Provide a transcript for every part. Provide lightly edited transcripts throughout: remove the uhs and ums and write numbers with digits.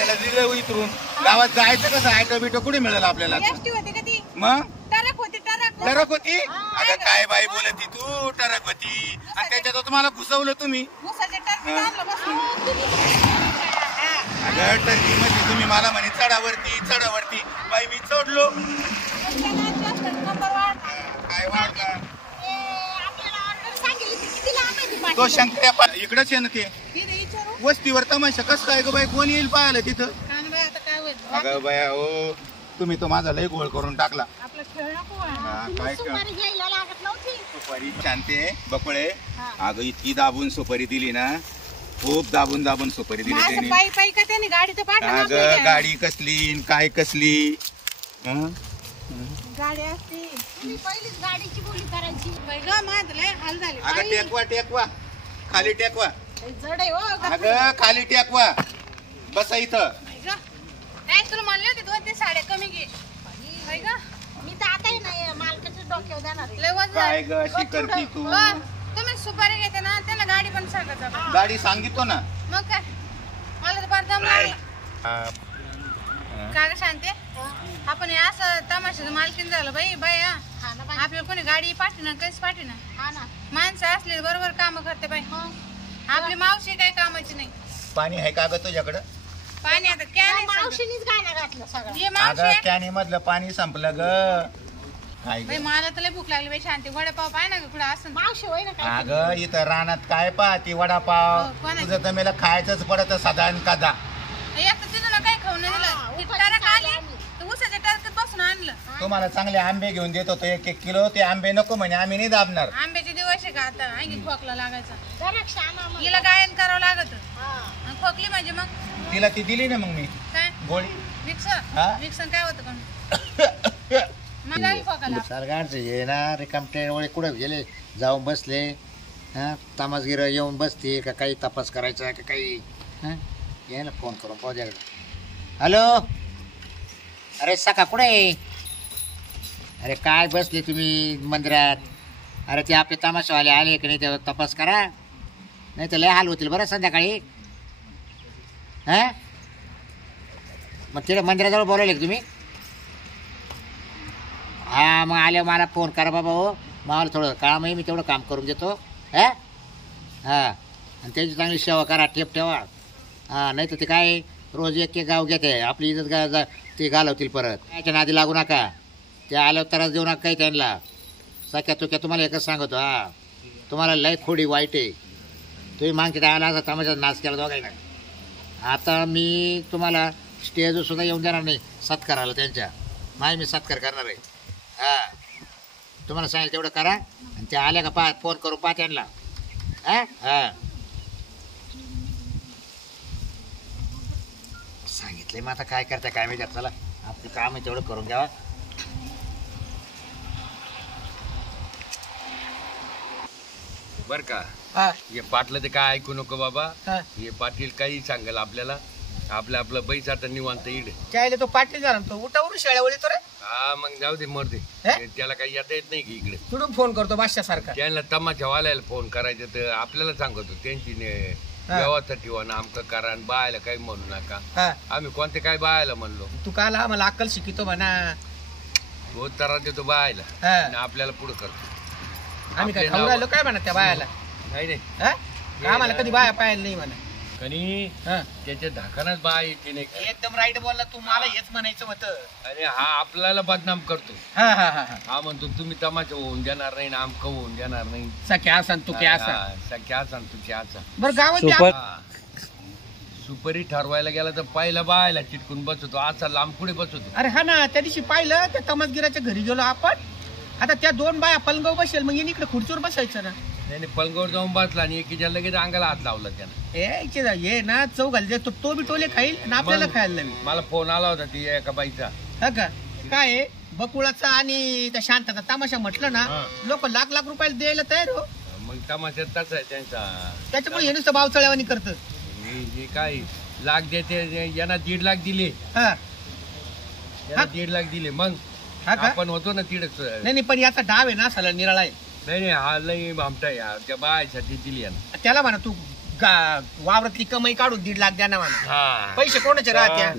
त्याला दिलं उतरून गावात जायचं कसं आयटं बिटं कुठे मिळेल आपल्याला मग टरक होती अगं काय बाई बोलती तू टरक होती आणि त्याच्यात तुम्हाला घुसवलं तुम्ही अगं टर्की मध्ये तुम्ही मला म्हणे चढावरती बाई मी चढलो काय वाढला तो शंकर्या इकडच आहे ना ते वस्तीवर तमाशा कसं काय ग बाई कोण येईल पाहायला तिथं अगं बाया हो तुम्ही तो माझा लय गोळ करून टाकला काय सुपारी शांते बकळे अगं इतकी दाबून सुपारी दिली ना खूप दाबून सुपारी दिली त्याने अगं गाडी कसली काय कसली गाडी असती पहिलीच गाडीची बोली करायची अगं टेकवा खाली टेकवा जड आहे हो अगं खाली टेकवा बसा इथं तुला म्हणले होते 2-3 साड्या कमी घे मी तर आता नाही मालकाच्या डोक्यावर देणार काय ग अशी करती तू तुम्ही सुपारी घेते ना त्याला गाडी पण सांगत गाडी सांगितलो ना मग काय मला तर फार दम लागला काय ग शांते आपण असं तमाशाचं मालकीन झालं बाई आपल्याला कोणी गाडी पाठवणार काहीच पाठवणार माणसं असले बरोबर काम करते बाई आपली मावशी काही कामाची नाही पाणी आहे का ग तुझ्याकडं पाणी आता मावशीनीच गाणं घातलं सगळं कॅनी मधलं पाणी संपलं ग बाई मला तर लय भूक लागली बाई शांती वडापाव पाय ना कुठं असं मावशी होय ना अगं इथं रानात काय पाहती वडापाव तुझं तर मला खायचंच पडत साधारण कादा एक तर तिथं ना काही खाऊन दिलं टरक आली तर उसाच्या टरकात बसून आणलं तुम्हाला चांगले आंबे घेऊन देत होतो 1-1 किलो ते आंबे नको म्हणे आम्ही नाही दाबणार आंब्याचे दिवस आहे का आता आणखी खोकला लागायचा हिला गायन करावं लागत खोकली म्हणजे मग तिला ती दिली ना मग मी काय गोळी मिक्सर काय होतं कोण मला खोकला सरकारचे ये ना रिकामटे वळे कुठे गेले जाऊन बसले तमासगिर येऊन बसते का काही तपास करायचा का काही ये ना फोन करून पाहुद्याकडे हॅलो अरे सका कुठे अरे काय बसले तुम्ही मंदिरात अरे ते आपले तमाशावाले आले की नाही ते तपास करा नाही तर लय हाल होतील बरं संध्याकाळी मग तिकडे मंदिराजवळ बोलवले का तुम्ही हा मग आले मला फोन करा बाबा हो मला थोडं काम आहे मी तेवढं काम करून देतो हां आणि त्याची चांगली सेवा करा ठेप ठेवा नाही तर ते काय रोज एक गाव घेते आपली इज्जत ते घालवतील परत त्याच्या नादी लागू नका ते आल्यावर त्रास देऊ नका काही त्यांना सख्या तुक्या तुम्हाला एकच सांगतो तुम्हाला लय खोडी वाईट आहे तुम्ही मागते आला असा तमाशा नाच केला दोघायला आता मी तुम्हाला स्टेजवर सुद्धा येऊन देणार नाही सत्काराला त्यांच्या मी सत्कार करणार आहे तुम्हाला सांगेल तेवढं करा आणि ते आल्या का फोन करू त्यांना सांगितले मग आता काय करता काय माहिती चला आपलं काम आहे तेवढं करून घ्यावा बर का हे पाटलं ते काय ऐकू नको बाबा हे पाटील काही सांगेल आपल्याला आपलं पैसा आता निवांत इड त्याला तो पाटील झाला तो उठावरून शाळेवर येतो रे मग जाऊ दे मरते त्याला काही येता येत नाही की इकडे कुठून फोन करतो बादशाह सारखा त्यांना तमाशावाल्याला फोन करायचं तर आपल्याला सांगतो त्यांची व्यवस्था ठेवा ना आमचं करा बायला काही म्हणू नका आम्ही कोणते काय बायला म्हणलो तू काल आम्हाला अक्कल शिकितो म्हणा तो तरा देतो बायला आपल्याला पुढे करतो आम्ही काय खाऊ राहिलो काय म्हणा त्या बायाला नाही आम्हाला कधी बाया पाहायला नाही म्हणा कनी त्याच्या धाकानच बाय येते नाही एकदम राईट बोलला तू मला हेच म्हणायचं होतं अरे हा आपल्याला बदनाम करतो हा म्हणतो तुम्ही तमाशा होऊन देणार नाही आमक होऊन देणार नाही सख्या असा तू क्या सख्या असा तू क्या असा बरं गावात सुपारी ठरवायला गेला तर पाहिलं बायला चिटकून बसवतो असा लांब पुढे बसवतो अरे हा ना त्या दिवशी पाहिलं त्या तमसगिराच्या घरी गेलो आपण आता त्या 2 बाया पलंगावर बसेल मग इकडे खुर्चीवर बसायचं ना नाही पलंगावर जाऊन बसला आणि एकीच्या लगेच अंगाला हात लावला त्यानं ये ना चौ घाल तो बी टोले खाईल आणि आपल्याला खायला लागेल मला फोन आला होता ती एका बाईचा हा का काय बकुळाचा आणि त्या शांताचा तमाशा म्हटलं ना लोक लाख रुपयाला द्यायला तयार हो मग तमाशा तसा आहे त्यांचा त्याच्यामुळे हे नुसतं बावचळ्यावानी करतं हे काय लाख देते यांना 1.5 लाख दिले यांना 1.5 लाख दिले मग आपण होतो ना तिडच नाही पण याचा डाव आहे ना साला निराळा आहे नाही हा लई आमटा त्या बायसाठी दिली त्याला म्हणा तू वावरातली कमाई काढून 1.5 लाख द्या ना मला. हा पैसे कोणाचे राहत्या?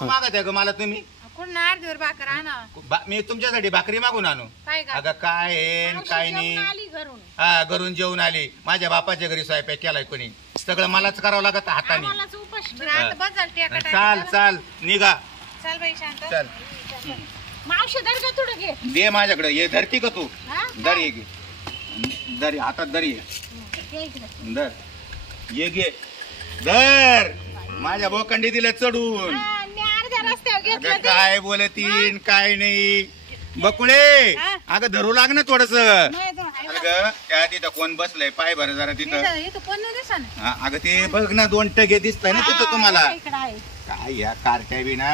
मागत आहे का मला तुम्ही? कुठून अर्धीवर भाकर आणा मी तुमच्यासाठी भाकरी मागून आणू? काय का अगं काय आहे न काय नाही. आली घरून. हा घरून जेवून आली. माझ्या बापाच्या घरी स्वयंपाक केलाय कोणी. सगळं मलाच करावं लागत हाताने. मलाच उपाशी. बरं, आता बस झालं टेका चाल चाल निघा. चल बाई शांत चल मावशी दर का थोडं घे. दे माझ्याकडे. ये धरती का तू? हा? दर ये घे. दर हातात दर ये. घे इकडे. दर ये घे. दर माझ्या बोकंडी दिल्या चढून. हा, मी अर्ध्या रस्त्यावर घेतलं अगं ते. काय बोलतीन काय नाही. बकुळे हा? अगं धरू लाग ना थोडस. नाही तो आहे बा. अगं त्या तिथं कोण बसलंय पाय बरं जरा तिथं. इथं कोण नाही दिसा ना. हा, अगं ते बघ ना 2 टगे दिसतंय ना तिथं तुम्हाला. हा, इकडं आहे. काय या कारट्या बी ना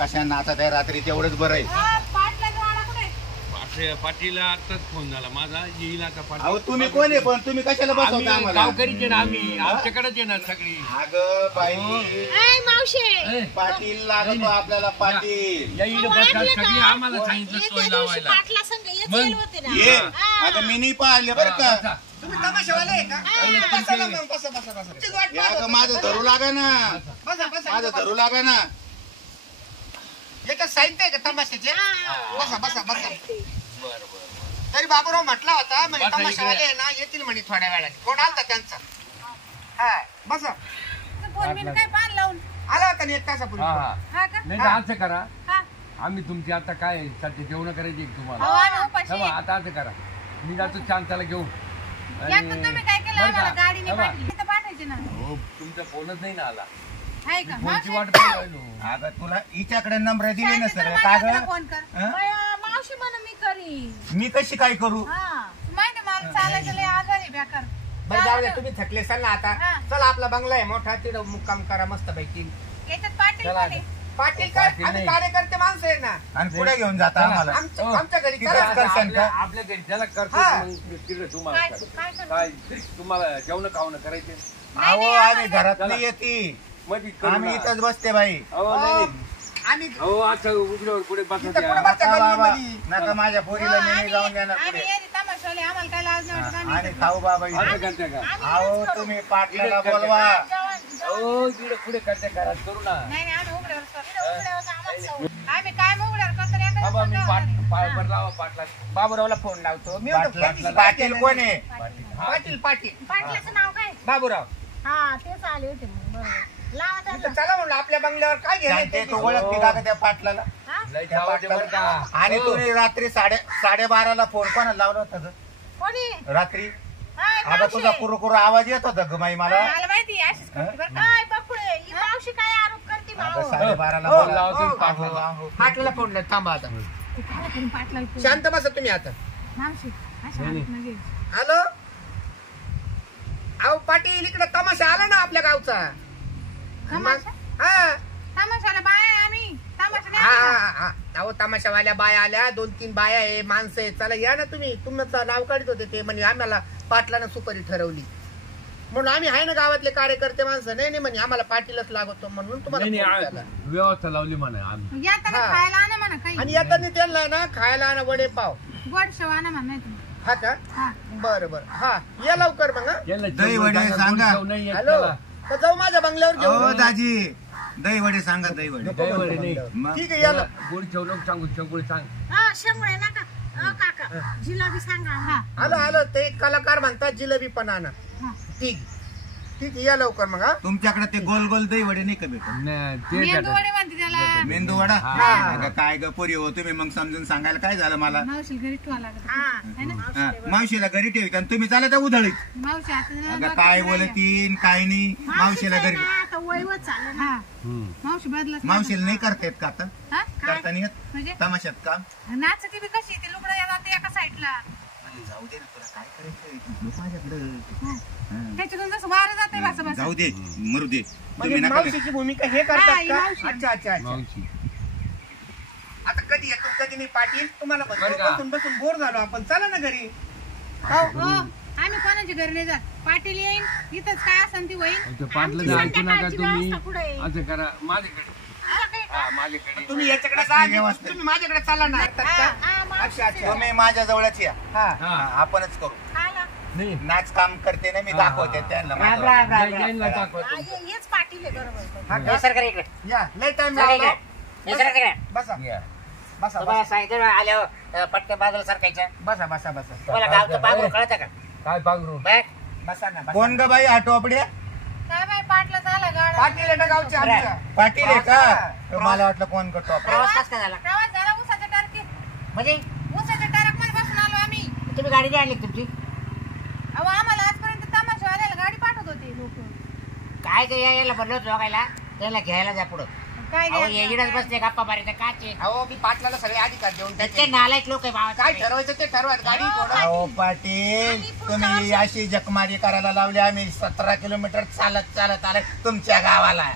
कशा आता त्या रात्री तेवढंच बरं आहे. हा, पाटलाचा वाडा कुठे? पाटीला आताच फोन झाला माझा, येईल आता अहो तुम्ही कोण आहे पण तुम्ही कशाला बसवता आम्हाला? गावकरीचे ना आम्ही, आमच्याकडेच येणार सगळी. अगं बाई ऐ, मावशी पाटील लागतो आपल्याला पाटील. या इकडे बसतात सगळी, आम्हाला सांगितलं ये सोय त्या दिवशी लावायला. पाटला संग येत मग? गेले होते ना. ये हा. अगं मी नाही पाहिले बरं का. तुम्ही तमाशावाले आहे का? बसा ना मग, बसा बसा बसा. तुमचीच वाट या पाहत अगं होतो. माझं धरू लागा ना. बसा बसा माझं धरू लागा ना. याच्यात साहित्य आहे का तमाशाचे? बसा बसा बसा. तरी बाबूराव म्हटला होता म्हणे बसा तमाशावाले आहे ना येतील म्हणे थोड्या वेळाने. कोण आलता त्यांचा? हा बसा. फोन बिन काय पान लावून आला होता ना 1 तासापूर्वी. हा हा का नाही तर असं करा, हा आम्ही तुमची आता काय सध्या जेवण करायची अहो, तुम्हाला. आम्ही उपाशी तेव्हा आहे. आता असं करा, मी जातो चांताला घेऊन. या तर तुम्ही काय केलं बरं का? आम्हाला गाडीने तेव्हा, पाठवली इथं पाठायचे ना हो, तुमचा फोनच नाही ना आला. आहे का फोनची हा? वाट पाहिलो. अगं तुला हिच्याकडे नंबर दिले ना शांती सर तर का माझ्याकडे गं? फोन कर हं? बाया, मावशी म्हणून मी करीन. मी कशी काय करू? हा. माहिती मला चालायचं लय आजार आहे बेकार बरं जाऊ द्या, तुम्ही थकले असाल ना आता. हा. चला आपला बंगला आहे मोठा, तिथं मुक्काम करा मस्त पैकी. याच्यात पाटील चला कोण आहे? पाटील काय पाटील आम्ही नाही. कार्यकर्ते माणसं आहे ना. आणि पुढे घेऊन जाता आम्हाला. आमच्या घरी तिथं चला. करशाल आपल्या का? आपल्या घरी ज्याला करतो हा. मग तिकडे तुम्हाला काय करा. काय करू? काय तुम्हाला जेवण खावणं करायचे अहो आम्ही घरात नाही येते. मध्ये करू आम्ही ना. इथंच बसते बाई. अहो, नाही. आम्ही अहो असं उघड्यावर पुढे इथं बसा कुठं द्या. बसता नका बाबा, गल्लीमध्ये? नका माझ्या पोरीला मी नाही जाऊन देणार आम्ही पुढे. येते तमाशावाले आम्हाला काय लाज नाही वाटत आणि आम्ही खाऊ बाबा इथे. असं करते का? अहो तुम्ही पाटलाला बोलवा. हो तिकडे पुढे करते घरात करू ना. नाही नाही आम्ही उघड्यावर करतो. आम्ही काय उघड्यावर करतो रे, एखाद्या बाबा मी फोन पाय लावा पाटला. बाबूरावला फोन लावतो. मी म्हणतो, पाटील पाटील पाटील कोण आहे? पाटील पाटील पाटलाचं नाव काय? बाबूराव. हा, तेच आले होते मग. बरोबर. लावा इथं त्याला. चला म्हणलं आपल्या बंगल्यावर काय शांती, घ्यायचं तू ओळखते का ग त्या पाटलाला? हा? लय खावायचे बरं का. आणि तुम्ही रात्री 12:30ला फोन कोणाला लावला होता ग? कोणी? रात्री हाय, आता मावशी. तुझा कुरकुर आवाज येत होता ग माई मला. मला माहिती आहे, अशीच करते बरं का. हाय, बकुळे. ही मावशी काय आरोप करते आता भाऊ? 12:30ला हो, बोला. लावा तुम्ही अहो, पाटलाला. अहो. पाटलाला फोन लाव. थांबा आता. ते काय करून पाटलाला फोन? शांत बसा तुम्ही आता. मावशी अशा हालत नाही घे. हॅलो. अहो पाटील इकडे तमाशा आला ना आपल्या गावचा. तमाशा? हा तमाशाला बाय आहे आम्ही तमाशा नाही हा आम्ही. हा, हा. अहो तमाशावाल्या बाया आल्या 2-3 बाया आहे माणसं आहे. चला या ना तुम्ही. तुमचं नाव काढत होते ते म्हणजे आम्हाला पाटलानं सुपारी ठरवली म्हणून आम्ही आहे ना गावातले कार्यकर्ते माणसं. नाही नाही म्हणे आम्हाला पाटीलच लागतो म्हणून तुम्हाला नाही फोन नाही केला. व्यवस्था लावली म्हणा आम्ही. येताना हा. खायला आणा म्हणा काही आणि येताना त्यांना ना खायला आणा वडे पाव. गोड शेव आणा म्हणा नाही तुम्ही. हा का? हा बरं बरं. हा या लवकर मग. हा. यांना दही जेवण वडे सांगा, सांगा. गोड जेवण नाही येत हॅलो. त्याला. तर जाऊ माझ्या बंगल्यावर अहो जेवण. दाजी दही वडे सांगा दही वडे. दही वडे नाही. मग ठीक आहे या त्याला ना. गोड जेवण नको सांगू, शेंगुळे सांग. हा, शेंगुळे नका. काका, जिलेबी सांगा. हा आलो आलो. ते कलाकार म्हणतात जिलेबी पण आणा. हा. ठीक ठीक या लवकर मग. हा तुमच्याकडे ते गोल गोल दही वडे नाही का भेटत? नाही, ते मेंदू द्या. वडे म्हणते त्याला. मेंदू वडा हा. अगं काय ग पोरी हो तुम्ही मग समजून सांगायला काय झालं मला. मावशी घरी ठेवा लागत हा. है ना हा, मावशीला घरी ठेवीत आणि तुम्ही चालत उधळीत. मावशी आता अगं काय बोलतीन काय नाही. मावशीला घरी आता वयवत चाललं ना. हा हम्म. मावशी बदला मावशीला नाही करता येत का आता? हा करता नाही येत म्हणजे तमाशात काम? नाचती बी कशी ती लुगडं येतात एका साईडला जाऊ दे ना तुला काय करायचं माझ्याकडे. त्याच्यातून जसं वारं जाते भासा भासा जाऊ दे मरू दे म्हणजे तुम्ही नका. मावशीची भूमिका हे हा, करतात ही का? मावशी. अच्छा अच्छा अच्छा. मावशी. आता कधी येतो कधी नाही पाटील तुम्हाला म्हणतो, बरं का? बसून बसून बोर झालो आपण. चला ना घरी. हो आम्ही कोणाच्या घरी नाही जात पाटील येईन इथंच काय असेल ती होईल ते पाटलं आमची ऐकू नका संध्याकाळची तुम्ही. व्यवस्था पुढे आहे. असं करा माझ्याकडे. हा माझ्याकडे. तुम्ही याच्याकडे असली जा. व्यवस्था. तुम्ही माझ्याकडे चला ना. अच्छा अच्छा. तुम्ही माझ्या जवळच या. हा हा, आपणच करू. खायला. नाही. नाच काम करते ना मी दाखवते त्यांना राम माझं. राम राम राम. यांना दाखवतो. हेच पाटील आहे बरोबर. हा, हे सरकार इकडे या लय टाइम सरकार लागला. इकडे. हे सरकार इकडे. बसा या. बसा तुम्हाला बसा सांगितलं आल्यावर पटकन बाजूला सरकायचं. बसा बसा बसा तुम्हाला गावचं पांघरूण कळतं का? काय पांघरून बघ. बसा ना बसा. कोण ग बाई हा टोपड्या काय बाई पाटला झाला गाडा पाटील आहे ना गावचे आमच्या. पाटील आहे का मला वाटलं कोण ग टोपड्या प्रवास कसा काय झाला? प्रवास झाला उसाच्या टारकीत म्हणजे उसाच्या टारक मध्ये बसून आलो आम्ही. तुम्ही गाडी नाही आणली का तुमची? अहो आम्हाला आजपर्यंत तमाशावाल्याला गाडी पाठवत होते लोक. काय ते यायला म्हणलं होतं बघायला त्याला घ्यायला जा पुढं. काय अहो घ्यायचं? येडच बसते गप्पा मारायचं काचे. अहो मी पाटलाला सगळे अधिकार देऊन ते टाकले. नालायक लोक आहे भावा. काय ठरवायचं ते ठरवा. गाडी थोडं अहो पाटील तुम्ही अशी जखमारी करायला लावली आम्ही 17 किलोमीटर चालत चालत आले तुमच्या गावाला.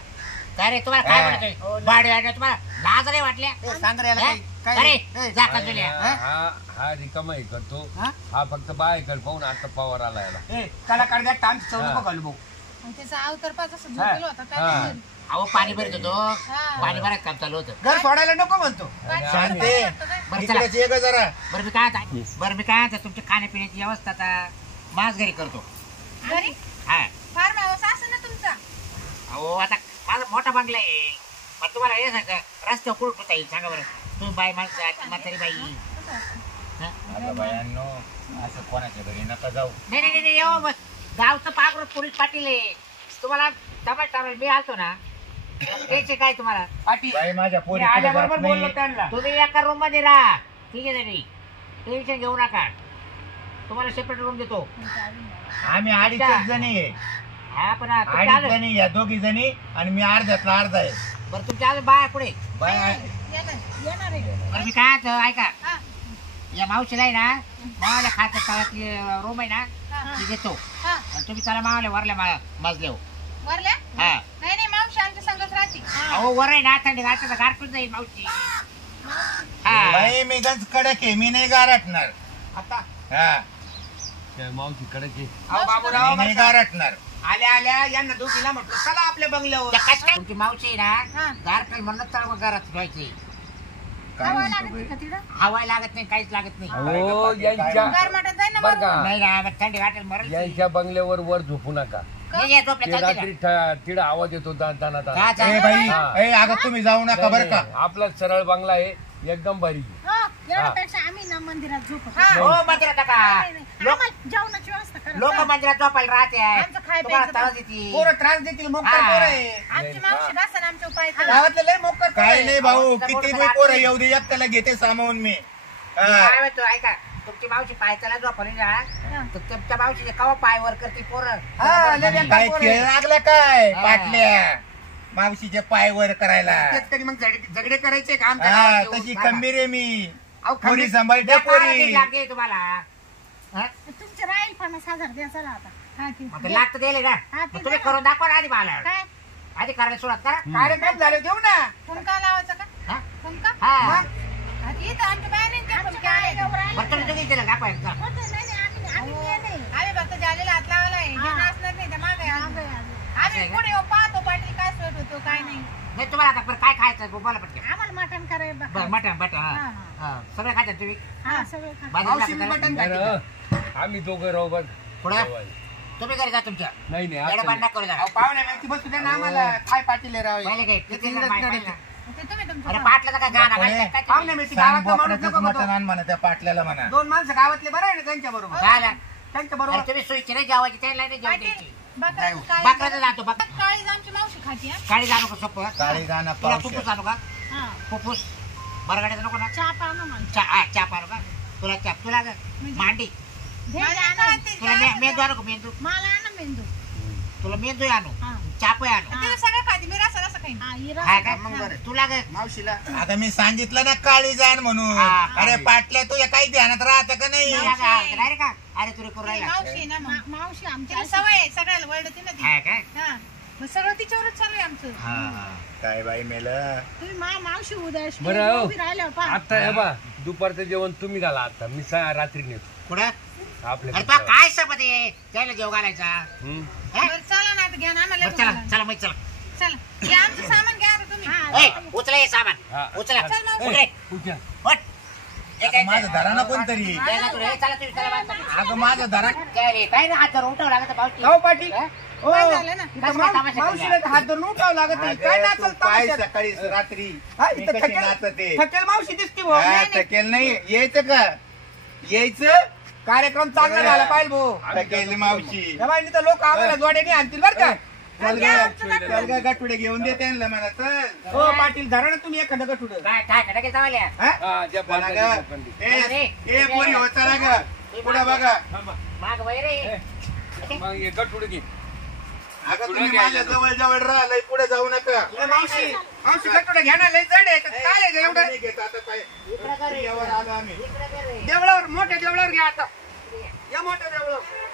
काय रे तुम्हाला काय म्हणतोय? भाडे वाटलं तुम्हाला लाज नाही वाटल्या? ए, सांग रे याला हा? काय अरे ए, जा का जुल्या. हा रिकामा हे करतो. हा? हा फक्त बायकडे पाहून आता पवार आला याला. ए, त्याला काढद्या टाइम चौक हा. घालू भाऊ. आणि त्याचा अवतार पाच असं झोपेल होता काय हा. नाही. अहो पाणी भरत होतो. हा. पाणी भरत काम चालू होतं. घर सोडायला नको म्हणतो. काय शांती बरं चला. इकडेच ये ग जरा. बरं मी काय आता- बरं मी काय आता तुमच्या खाण्यापिण्याची व्यवस्था आता माझ घरी करतो. घरी हा फार्म हाऊस असं ना तुमचा. अहो आता माझा मोठा बंगला आहे. पण तुम्हाला हे सांगा रस्त्यावर कुठं ठेवता येईल सांगा बरं. तुम्ही बाई माणसं आहात, म्हातारी बाई. कसं असतं? अगं बायांनो असं कोणाच्या घरी नका जाऊ. नाही नाही नाही येऊ बस. गावचं पाकरून पोलीस पाटील आहे. तुम्हाला टमाटर मी आलतो ना त्याचे काय तुम्हाला पाटील बाई माझ्या मी पोरी आल्याबरोबर बोललो त्यांना. तुम्ही एका रूम मध्ये राहा. ठीक आहे नाही टेन्शन घेऊ नका. तुम्हाला सेपरेट रूम देतो. आम्ही 2.5 जणी आहे. हा पण तुमच्या 2.5 अजून- जणी या 2 जणी आणि मी अर्ध्यातला अर्धा आहे. बरं तुमच्या अजून बाया पुढे. बाय येणार आहे. बरं मी काय म्हणतो, ऐका हा. या मावशीला आहे ना मावाला खात तळातली रूम आहे ना हा. ती देतो. हा. आणि तुम्ही चला मावाला वरल्या मजले वरल्या? हा नाही नाही मावशी आमच्या संगच राहते. अहो वर आहे ना थंडी गाठचा गारठून जाईल मावशी. हा बाई मी गंज कडक आहे मी नाही गारटणार. आता हा त्या मावशी कडक आहे. अहो बाबूराव मी नाही गारटणार. आल्या आल्या यांना दोघीला म्हटलं चला आपल्या बंगल्यावर. त्या कशा- तुमची मावशी आहे हा. ना गारठल म्हणून तळ घरात ठेवायची. काय हवा म्हणतो लागत बाई? का तिकडं? हवाय लागत नाही काहीच लागत नाही. हो यांच्या गारमाटात जाय ना बर बरोबर. का नाही ना मग थंडी वाटेल मरल. यांच्या बंगल्यावर वर झोपू नका. नाही या झोपल्या ते चालते रात्री ना. तिडा आवाज येतो दाना का दाना. चालते? ए बाई हा. ए अगं तुम्ही जाऊ नका बरं का. आपला सरळ बंगला आहे एकदम भारी. हो, एवढ्यापेक्षा आम्ही ना मंदिरात झोपतो. हा. हो मंदिरात का नाही, नाही. लोक आम्हाला जेवणाची व्यवस्था करा. लोक मंदिरात झोपायला राहते. आमचं खाय तुम्हाला प्यायचं त्रास देते. पोरं त्रास देतील मोकर हा. पोरं आहे. आमची मावशी बसा आमच्या उपाय गावातले लय मोकर पोरं काय आहे. नाही भाऊ अहो, किती तिथं बी पोरं बोलतो येऊ दे एकट्याला घेते सामावून मी. मी हा. काय म्हणतो ऐका तुमची मावशी पायथ्याला झोपली ना तर तुमच्या मावशीचे कवा पाय वर करते पोरं. हा, लय बेकार काय पोरं खेळ आहे. लागला काय हा. पाटल्या मावशीचे पाय वर करायला. तेच कधी मग झगडे करायचे का आमच्या हा गावात येऊन? तशी खंबीर आहे मी. अहो, पोरी खंबीर- सांभाळते पोरी. लागते तुम्हाला. हा? तुमचे राहील 50,000 द्या चला आता. हा, ठीक. मग ते लागतं दिले का हा, ते मग तुम्ही द्या. करून दाखवा ना आधी मला. काय? आधी करायला सुरुवात करा. कार्यक्रम झाले देऊ ना. कुंका लावायचा का? हा? कुंका? हा. आता इथं आमच्या बायाने ते आमच्या कुंका आहे. गावाला राहील. बरं तुम्ही तुम्ही दिलं दाखवायचं. होतं, नाही, नाही, आम्ही नेले. आम्ही फक्त जालेला हात लावला आहे. हा. हे असणार नाही त्या मागे मागं आम्ही आहे अजून. पुढे येऊन पाहतो पाटील काय सोय होतो काय नाही. नाही तुम्हाला आता बरं काय खायचं बोला पटकन. आम्हाला मटण करायला बरं मटण बटन हा, हा हा. हा. सगळं खात्यात तुम्ही. हा, सगळं खा. बाजूला मावशी करा. मटण खाते. बरं, आम्ही दोघं राहू बघ. पुढं तुम्ही घरी जा तुमच्या नाही नाही येडं असं बंद नाही. करू अहो, नका. पाहुणे व्यक्ती बसू द्या ना आम्हाला. काय पाटील आहे राव. पहिले काय ते किती तिकडंच पाय नडीत. पडलं. ते तुम्ही तुमचं अरे बघा. पाटलं का गाणं कोणी? गायचं काय पाहुणे तुम्ही? व्यक्ती सांग गावातला माणूस बोकड्याचंच नको मटण बघू. आण म्हणा त्या पाटल्याला म्हणा. 2 माणसं गावातले बरं आहे ना त्यांच्या बरोबर. झालं. त्यांच्या अरे बरोबर तुम्ही सोयीची नाही जेवायची त्याला नाही जेवण द्यायची. पाटील बकराचं बकराचं काळी जातो बक काळीज आमची मावशी खाती हा. काळी जाणू का सोपं काळी जाणं तुला पावशेर. फुफ्फुस आणू का हा. फुफ्फुस बरगाड्याचं नको ना चहा पाव ना मला. चहा पारू का तुला चहा तुला का? मांडी भेंडी माझ्या आणा. हातात ते तुला मेंदू आणू का मेंदू मला आणा मेंदू. तुला मेंदू आणू हा. चाप आणू तिला सगळं खाती मी रसा रसा खाईन. हा, हिरा. हा काय मग बरं. तुला काय मावशीला आता मी सांगितलं ना काळी जाण म्हणून. हा, अरे पाटल्या तुझ्या काही ध्यानात राहतं का नाही. तुला काय अरे का अरे तुला करू ती राहिला मावशी आहे ना मग. मावशी आमच्या तिला सवय आहे सगळ्याला वळडती ना ती. हा काय हा मग सगळं तिच्यावरच चालू आहे आमचं. काय बाई मेलं. तुम्ही मावशी उद्या बरं, हो. उभी राहिल्यावर पहा. आता हे बा दुपारचं जेवण तुम्ही घाला आता मी रात्री नेतो कुठं आपल्या अरे तुला काय सबत आहे त्याला जेव घालायचा हम्म. हा? बरं चला ना आता घ्या ना आम्हाला बरं, चला बोलायला. चला मग चला चला हे आमचं सामान घ्या आता तुम्ही. हा, ए, उचला हे सामान हा. उचला चल मावशी. उचले उठा. उठ काय माझं धरा ना कोणतरी. चला तुम्ही चला बाहेर. अगं माझं धरा. काय रे काय रे हात धरून उठावं लागत पावशी. हो पाटील हा? हो काय झालं ना? इथं मावशीला हात धरून उठावं लागत नाही. काय अगं, तू नाचल पाय तमाशात? सकाळी रात्री हा, मी इथं कशी नाचते. थकेल मावशी दिसती भाऊ. हा, थकेल नाही यायचं का यायचं कार्यक्रम चांगला झाला पाहिजे भाऊ. थकेल मावशी. तर लोक आम्हाला जोड्याने आणतील बरं का. चल ग गटुडे घेऊन दे त्यांना म्हणा चल. हो पाटील धरा ना तुम्ही एखादं गटुड. काय काय खडके चावल्या. हा, ज्या चला पाटाची ग. लोखंडी. ए पोरी हो चला ग पुढे बघा. माग वय रे. मग हे गटुडे घे. अगं तुम्ही माझ्या जवळ जवळ राहिलंय पुढे जाऊ नका. मावशी मावशी गटुड घ्या ना लय जड आहे. काय आहे एवढं नाही घेत आता पाय. इकडं कर रे. यावर आलो आम्ही. इकडं कर रे. देवळावर मोठ्या देवळावर घ्या आता. या मोठ्या देवळावर